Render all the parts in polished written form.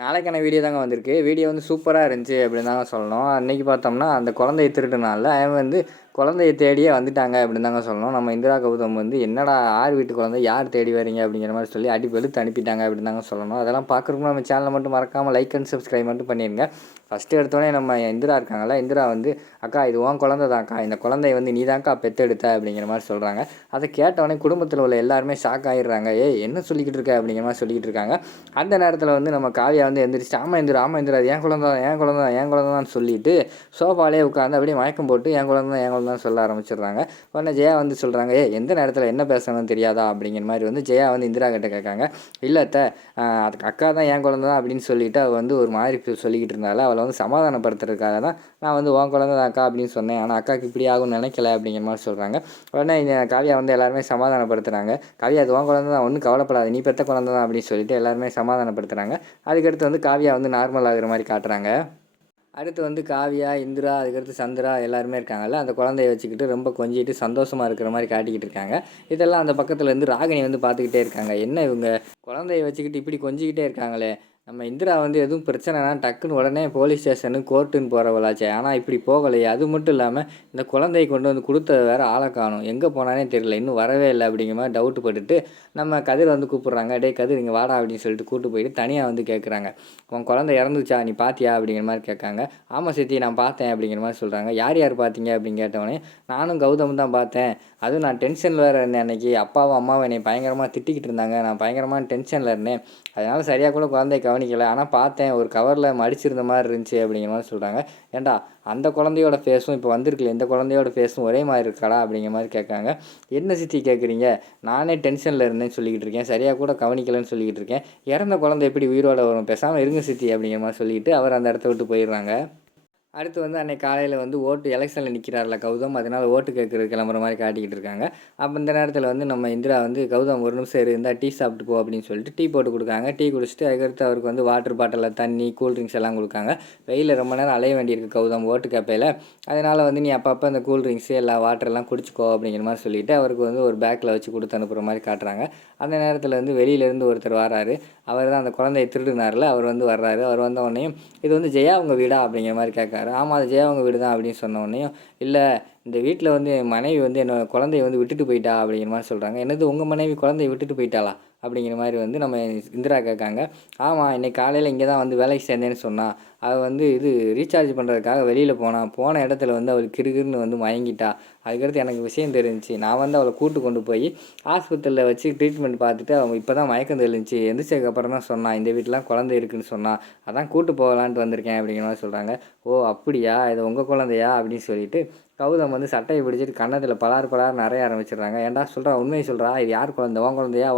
நாளைக்கான வீடியோ தாங்க வந்திருக்கு. வீடியோ வந்து சூப்பரா இருந்துச்சு அப்படின்னு தாங்க சொல்லணும். அன்னைக்கு பார்த்தோம்னா, அந்த குழந்தைய திருடுனால அவன் வந்து குழந்தைய தேடியே வந்துட்டாங்க அப்படின்னு தாங்க சொல்லணும். நம்ம இந்திரா கௌதம் வந்து என்னடா யார் வீட்டு குழந்தை யார் தேடி வரீங்க அப்படிங்கிற மாதிரி சொல்லி அடி வெளுத்து அனுப்பிட்டாங்க அப்படின்னு தாங்க சொல்லணும். அதெல்லாம் பார்க்குறதுக்கு நம்ம சேனலை மட்டும் மறக்காமல் லைக் அண்ட் சப்ஸ்கிரைப் மட்டும் பண்ணிடுங்க. ஃபஸ்ட்டு எடுத்தோடனே நம்ம இந்திரா இருக்காங்கல்ல, இந்திரா வந்து அக்கா இது உன் குழந்தை தான்க்கா, இந்த குழந்தைய வந்து நீ தான்க்கா பெற்றெடுத்த அப்படிங்கிற மாதிரி சொல்கிறாங்க. அதை கேட்டவொடனே குடும்பத்தில் உள்ள எல்லாருமே ஷாக் ஆகிடுறாங்க. ஏய் என்ன சொல்லிக்கிட்டு இருக்க அப்படிங்கிற மாதிரி சொல்லிக்கிட்டு இருக்காங்க. அந்த நேரத்தில் வந்து நம்ம காவியா வந்து எந்திரிச்சு ஆமாம் இந்திரா என் குழந்தை தான் என் குழந்தை தான் சொல்லிட்டு சோஃபாலே உட்காந்து அப்படியே மயக்கம் போட்டு என் குழந்தை தான் சொல்ல ஆரம்பிச்சிடுறாங்க. உடனே ஜெயா வந்து சொல்கிறாங்க, எந்த நேரத்தில் என்ன பேசணும்னு தெரியாதா அப்படிங்கிற மாதிரி வந்து ஜெயா வந்து இந்திரா கிட்ட கேட்காங்க. இல்லை அத்தை, அதுக்கு அக்கா தான் என் குழந்தை தான் அப்படின்னு சொல்லிட்டு அவள் வந்து ஒரு மாதிரி சொல்லிக்கிட்டு இருந்தால அவளை வந்து சமாதானப்படுத்துறதுக்காக தான் நான் வந்து உன் குழந்தை தான் அக்கா அப்படின்னு சொன்னேன். ஆனால் அக்காவுக்கு இப்படி ஆகும்னு நினைக்கல அப்படிங்கிற மாதிரி சொல்கிறாங்க. உடனே காவியா வந்து எல்லாருமே சமாதானப்படுத்துகிறாங்க. காவியா அது உன் குழந்தை தான், ஒன்றும் கவலைப்படாது, நீ பெற்ற குழந்தை தான் அப்படின்னு சொல்லிட்டு எல்லாருமே சமாதானப்படுத்துகிறாங்க. அதுக்கடுத்து வந்து காவியா வந்து நார்மல் ஆகுற மாதிரி காட்டுறாங்க. அடுத்து வந்து காவியா, இந்திரா, அதுக்கடுத்து சந்திரா எல்லாருமே இருக்காங்கல்ல, அந்த குழந்தைய வச்சுக்கிட்டு ரொம்ப கொஞ்சிட்டு சந்தோஷமாக இருக்கிற மாதிரி காட்டிக்கிட்டு இருக்காங்க. இதெல்லாம் அந்த பக்கத்துலேருந்து ராகினி வந்து பார்த்துக்கிட்டே இருக்காங்க. என்ன இவங்க குழந்தைய வச்சுக்கிட்டு இப்படி கொஞ்சிக்கிட்டே இருக்காங்களே, நம்ம இந்திரா வந்து எதுவும் பிரச்சனைனா டக்குன்னு உடனே போலீஸ் ஸ்டேஷனு கோர்ட்டுன்னு போகிறவளாச்சே, ஆனால் இப்படி போகலையே. அது மட்டும் இல்லாமல் இந்த குழந்தையை கொண்டு வந்து கொடுத்த வேறு ஆளை காணும், எங்கே போனானே தெரியல, இன்னும் வரவே இல்லை அப்படிங்கிற மாதிரி டவுட்டு பட்டுட்டு நம்ம கதிர் வந்து கூப்பிட்றாங்க. டே கதிர் இங்கே வாடா அப்படின்னு சொல்லிட்டு கூப்பிட்டு போயிட்டு தனியாக வந்து கேட்குறாங்க. உன் குழந்தை இறந்துச்சா நீ பார்த்தியா அப்படிங்கிற மாதிரி கேட்காங்க. ஆமாம் சித்தி நான் பார்த்தேன் அப்படிங்கிற மாதிரி சொல்கிறாங்க. யார் யார் பார்த்தீங்க அப்படின்னு கேட்டவொடனே நானும் கௌதம் தான் பார்த்தேன், அதுவும் நான் டென்ஷனில் வேறு இருந்தேன். அன்றைக்கி அப்பாவும் அம்மாவும் என்னை பயங்கரமாக திட்டிக்கிட்டு இருந்தாங்க, நான் பயங்கரமான டென்ஷனில் இருந்தேன், அதனால் சரியாக கூட குழந்தைய கவனிக்கலை, ஆனால் பார்த்தேன் ஒரு கவரில் மடிச்சிருந்த மாதிரி இருந்துச்சு அப்படிங்கிற மாதிரி சொல்கிறாங்க. ஏன்டா அந்த குழந்தையோட ஃபேஸும் இப்போ வந்திருக்குல்ல இந்த குழந்தையோட ஃபேஸும் ஒரே மாதிரி இருக்காடா அப்படிங்கிற மாதிரி கேட்காங்க. என்ன சித்தி கேட்குறீங்க, நானே டென்ஷனில் இருந்தேன்னு சொல்லிக்கிட்டு இருக்கேன், சரியாக கூட கவனிக்கலைன்னு சொல்லிக்கிட்டு இருக்கேன், இறந்த குழந்தை எப்படி உயிரோட வரும், பேசாமல் இருங்க சித்தி அப்படிங்கிற மாதிரி சொல்லிட்டு அவர் அந்த இடத்த விட்டு போயிடுறாங்க. அடுத்து வந்து அன்றைக்கி காலையில் வந்து எலெக்ஷனில் நிற்கிறார்ல கௌதம், அதனால் ஓட்டு கேட்குறது கிளம்புற மாதிரி காட்டிக்கிட்டு இருக்காங்க. அப்போ இந்த நேரத்தில் வந்து நம்ம இந்திரா வந்து கௌதம் ஒரு நிமிஷம் இருந்தால் டீ சாப்பிட்டு போ அப்படின்னு சொல்லிட்டு டீ போட்டு கொடுக்காங்க. டீ குடிச்சிட்டு அதுக்கடுத்து அவருக்கு வந்து வாட்டர் பாட்டிலில் தண்ணி கூல்ட்ரிங்க்ஸ் எல்லாம் கொடுக்காங்க. வெயிலில் ரொம்ப நேரம் அலைய வேண்டியிருக்கு கௌதம் ஓட்டு கேப்பையில், அதனால் வந்து நீ அப்பப்போ அந்த கூல்ட்ரிங்க்ஸு எல்லா வாட்டர்லாம் குடிச்சிக்கோ அப்படிங்கிற மாதிரி சொல்லிவிட்டு அவருக்கு வந்து ஒரு பேக்கில் வச்சு கொடுத்து அனுப்புகிற மாதிரி காட்டுறாங்க. அந்த நேரத்தில் வந்து வெளியிலேருந்து ஒருத்தர் வராரு. அவர் தான் அந்த குழந்தைய திருடினார்ல, அவர் வந்து வர்றாரு. அவர் வந்த உடனேயும் இது வந்து ஜெயா உங்கள் வீடா அப்படிங்கிற மாதிரி கேட்காரு. ஆமாம் அது ஜெயா உங்கள் வீடு தான் அப்படின்னு சொன்ன உடனேயும், இல்லை இந்த வீட்டில் வந்து என் மனைவி வந்து என்னோடய குழந்தைய வந்து விட்டுட்டு போயிட்டா அப்படிங்கிற மாதிரி சொல்கிறாங்க. என்னது உங்கள் மனைவி குழந்தைய விட்டுட்டு போயிட்டாளா அப்படிங்கிற மாதிரி வந்து நம்ம இந்திரா கேட்காங்க. ஆமாம் இன்றைக்கி காலையில் இங்கே தான் வந்து வேலைக்கு சேர்ந்தேன்னு சொன்னான், அவள் வந்து இது ரீசார்ஜ் பண்ணுறதுக்காக வெளியில் போன இடத்துல வந்து அவள் கிறுகிறுன்னு வந்து மயங்கிட்டா. அதுக்கடுத்து எனக்கு விஷயம் தெரிஞ்சிச்சு, நான் வந்து அவளை கொண்டு போய் ஆஸ்பத்திரியில் வச்சு ட்ரீட்மெண்ட் பார்த்துட்டு அவங்க இப்போ தான் மயக்கம் தெளிஞ்சிச்சு, எந்திரிச்சதுக்கப்புறம் தான் சொன்னான் இந்த வீட்டிலாம் குழந்தை இருக்குதுன்னு சொன்னான், அதான் கூட்டு போகலான்ட்டு வந்திருக்கேன் அப்படிங்கிற மாதிரி சொல்கிறாங்க. ஓ அப்படியா, இது உங்கள் குழந்தையா அப்படின்னு சொல்லிட்டு கௌதம் வந்து சட்டையை பிடிச்சிட்டு கன்னத்தில் பலார் நிறைய ஆரம்பிச்சிடுறாங்க. ஏன்டா சொல்கிறா உண்மையை சொல்கிறா, இது யார் குழந்தை, உன் குழந்தையா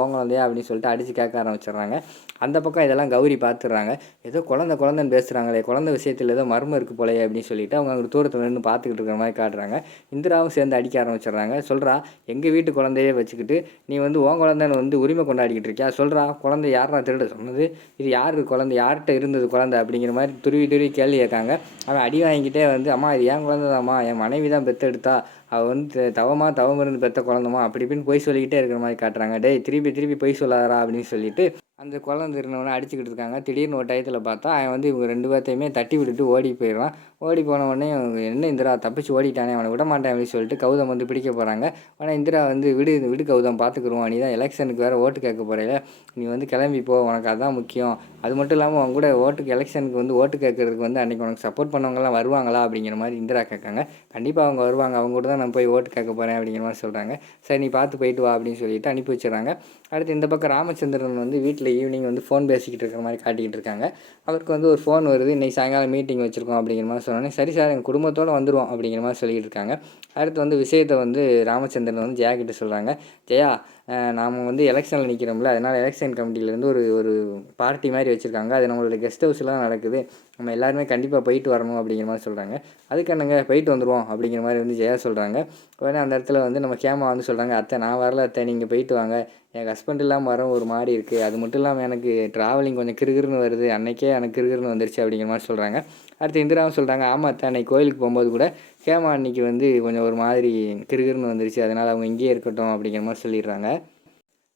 அப்படின்னு சொல்லிட்டு அடித்து கேட்க ஆரம்பிச்சிடுறாங்க. அந்த பக்கம் இதெல்லாம் கௌரி பார்த்துடுறாங்க. ஏதோ குழந்தைன்னு பேசுகிறாங்களே, குழந்தை விஷயத்தில் ஏதோ மர்மம் இருக்குது போலையே அப்படின்னு சொல்லிட்டு அவங்க அங்கே தூரத்தில் நின்று பார்த்துக்கிட்டு இருக்கிற மாதிரி காட்டுறாங்க. இந்திராவும் சேர்ந்து அடிக்க ஆரம்பிச்சிடுறாங்க. சொல்கிறா எங்கள் வீட்டு குழந்தையே வச்சுக்கிட்டு நீ வந்து உன் குழந்தைன்னு வந்து உரிமை கொண்டாடிக்கிட்டு இருக்கியா, சொல்கிறா குழந்தை யாரா திருட சொன்னது, இது யாருக்கு குழந்தை, யார்கிட்ட இருந்தது குழந்தை அப்படிங்கிற மாதிரி துருவி கேள்வி கேட்காங்க. அவன் அடி வாங்கிக்கிட்டே வந்து அம்மா இது என் குழந்தைதாம்மா, என் மனைவி தான் பெற்றெடுத்தா, அவள் வந்து தவம் இருந்து பெற்ற குழந்தைமா அப்படி இப்படின்னு பொய் சொல்லிக்கிட்டே இருக்கிற மாதிரி காட்டுறாங்க. டேய் திருப்பி பொய் சொல்லாதரா அப்படின்னு சொல்லிட்டு அந்த குழந்தை இருந்தவொடனே அடிச்சுக்கிட்டு இருக்காங்க. திடீர்னு ஒரு டயத்தில் பார்த்தா அவன் வந்து இவங்க 2 பேர்த்தையுமே தட்டி விட்டுட்டு ஓடி போயிடுறான். ஓடி போன உடனே என்ன இந்திரா தப்பிச்சு ஓடிட்டானே, அவனை விட மாட்டேன் அப்படின்னு சொல்லிட்டு கௌதம் வந்து பிடிக்க போகிறாங்க. ஆனால் இந்திரா வந்து விடு கௌதம் பார்த்துக்குருவோம், நீ தான் எலெக்ஷனுக்கு வேறு ஓட்டு கேட்க போகிறேல, நீ வந்து கிளம்பி போ, உனக்கு அதுதான் முக்கியம், அது மட்டும் இல்லாமல் அவங்க கூட எலெக்ஷனுக்கு வந்து ஓட்டு கேட்கறதுக்கு வந்து அன்றைக்கி உனக்கு சப்போர்ட் பண்ணவங்கலாம் வருவாங்களா அப்படிங்கிற மாதிரி இந்திரா கேட்காங்க. கண்டிப்பாக அவங்க வருவாங்க, அவங்க கூட தான் நான் போய் ஓட்டு கேட்க போகிறேன் அப்படிங்கிற மாதிரி சொல்கிறாங்க. சரி நீ பார்த்து போயிட்டு வா அப்படின்னு சொல்லிட்டு அனுப்பி வச்சிடறாங்க. அடுத்து இந்த பக்கம் ராமச்சந்திரன் வந்து வீட்டில் ஈவினிங் வந்து ஃபோன் பேசிக்கிட்டு இருக்கிற மாதிரி காட்டிக்கிட்டு இருக்காங்க. அவருக்கு வந்து ஒரு ஃபோன் வருது, இன்றைக்கி சாயங்காலம் மீட்டிங் வச்சுருக்கோம் அப்படிங்கிற மாதிரி சொன்னோன்னே சரி சார் எங்கள் குடும்பத்தோடு வந்துடுவோம் அப்படிங்கிற மாதிரி சொல்லிக்கிட்டு இருக்காங்க. அடுத்து வந்து விஷயத்தை வந்து ராமச்சந்திரன் வந்து ஜெயா கிட்ட சொல்கிறாங்க. ஜெயா நாம் வந்து எலெக்ஷனில் நிற்கிறோம்ல, அதனால் எலெக்ஷன் கமிட்டியிலேருந்து ஒரு பார்ட்டி மாதிரி வச்சுருக்காங்க, அது நம்மளோட கெஸ்ட் ஹவுஸில் தான் நடக்குது, நம்ம எல்லாருமே கண்டிப்பாக போயிட்டு வரணும் அப்படிங்கிற மாதிரி சொல்கிறாங்க. அதுக்கு என்னங்க போயிட்டு வந்துடுவோம் அப்படிங்கிற மாதிரி வந்து ஜெயா சொல்கிறாங்க. உடனே அந்த இடத்துல வந்து நம்ம கேமா வந்து சொல்கிறாங்க, அத்தை நான் வரல அத்தை, நீங்கள் போயிட்டு வாங்க, என் ஹஸ்பண்ட் இல்லாமல் வர ஒரு மாதிரி இருக்குது, அது மட்டும் இல்லாமல் எனக்கு ட்ராவலிங் கொஞ்சம் கிறுகிறுன்னு வருது, அன்றைக்கே எனக்கு கிறுகிறுன்னு வந்துருச்சு அப்படிங்கிற மாதிரி சொல்கிறாங்க. அடுத்து இந்திராவும் சொல்கிறாங்க, ஆமாம் அத்தை அன்றைக்கி கோயிலுக்கு போகும்போது கூட கேமா அன்றைக்கி வந்து கொஞ்சம் ஒரு மாதிரி கிறுகிறுன்னு வந்துருச்சு, அதனால் அவங்க இங்கேயே இருக்கட்டும் அப்படிங்கிற மாதிரி சொல்லிடுறாங்க.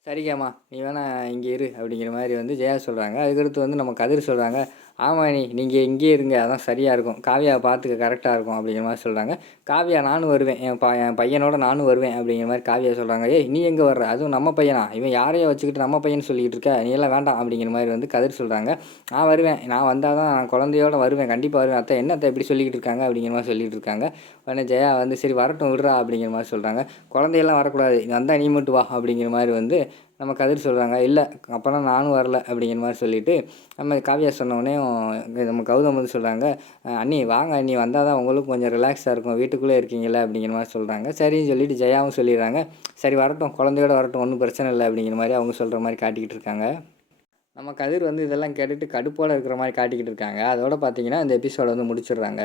சரிங்கம்மா நீ வேணா இங்கே இரு அப்படிங்கிற மாதிரி வந்து ஜெயா சொல்கிறாங்க. அதுக்கடுத்து வந்து நம்ம கதிர் சொல்கிறாங்க, ஆமாம் நீங்கள் இங்கேயே இருங்க அதான் சரியாக இருக்கும், காவியாவை பார்த்துக்க கரெக்டாக இருக்கும் அப்படிங்கிற மாதிரி சொல்கிறாங்க. காவியா நானும் வருவேன், என் பையனோட நானும் வருவேன் அப்படிங்கிற மாதிரி காவியா சொல்கிறாங்க. ஏய் நீ எங்கே வர்ற, அதுவும் நம்ம பையனா, இவன் யாரையோ வச்சுக்கிட்டு நம்ம பையன் சொல்லிக்கிட்டு இருக்க, நீ எல்லாம் வேண்டாம் அப்படிங்கிற மாதிரி வந்து கதிர் சொல்கிறாங்க. நான் வருவேன், நான் வந்தால் தான் நான் குழந்தையோட வருவேன், கண்டிப்பாக வருவேன் அத்தை, என்னத்தை இப்படி சொல்லிக்கிட்டு இருக்காங்க அப்படிங்கிற மாதிரி சொல்லிகிட்டு இருக்காங்க. உடனே ஜெயா வந்து சரி வரட்டும் விடுறா அப்படிங்கிற மாதிரி சொல்கிறாங்க. குழந்தையெல்லாம் வரக்கூடாது, நீ வந்தால் நீ மட்டும் வா அப்படிங்கிற மாதிரி வந்து நம்ம கதிர் சொல்கிறாங்க. இல்லை அப்போனா நானும் வரல அப்படிங்கிற மாதிரி சொல்லிவிட்டு நம்ம காவியா சொன்னோடனே நம்ம கௌதம் வந்து சொல்கிறாங்க, அண்ணி வாங்க அண்ணி வந்தால் தான் உங்களுக்கும் கொஞ்சம் ரிலாக்ஸாக இருக்கும், வீட்டுக்குள்ளே இருக்கீங்களே அப்படிங்கிற மாதிரி சொல்கிறாங்க. சரின்னு சொல்லிவிட்டு ஜெயாவும் சொல்லிடுறாங்க, சரி வரட்டும் குழந்தையோட வரட்டும் ஒன்றும் பிரச்சனை இல்லை அப்படிங்கிற மாதிரி அவங்க சொல்கிற மாதிரி காட்டிக்கிட்டு இருக்காங்க. நம்ம கதிர் வந்து இதெல்லாம் கேட்டுட்டு கடுப்போடு இருக்கிற மாதிரி காட்டிக்கிட்டு இருக்காங்க. அதோட பார்த்தீங்கன்னா இந்த எபிசோட வந்து முடிச்சிடுறாங்க.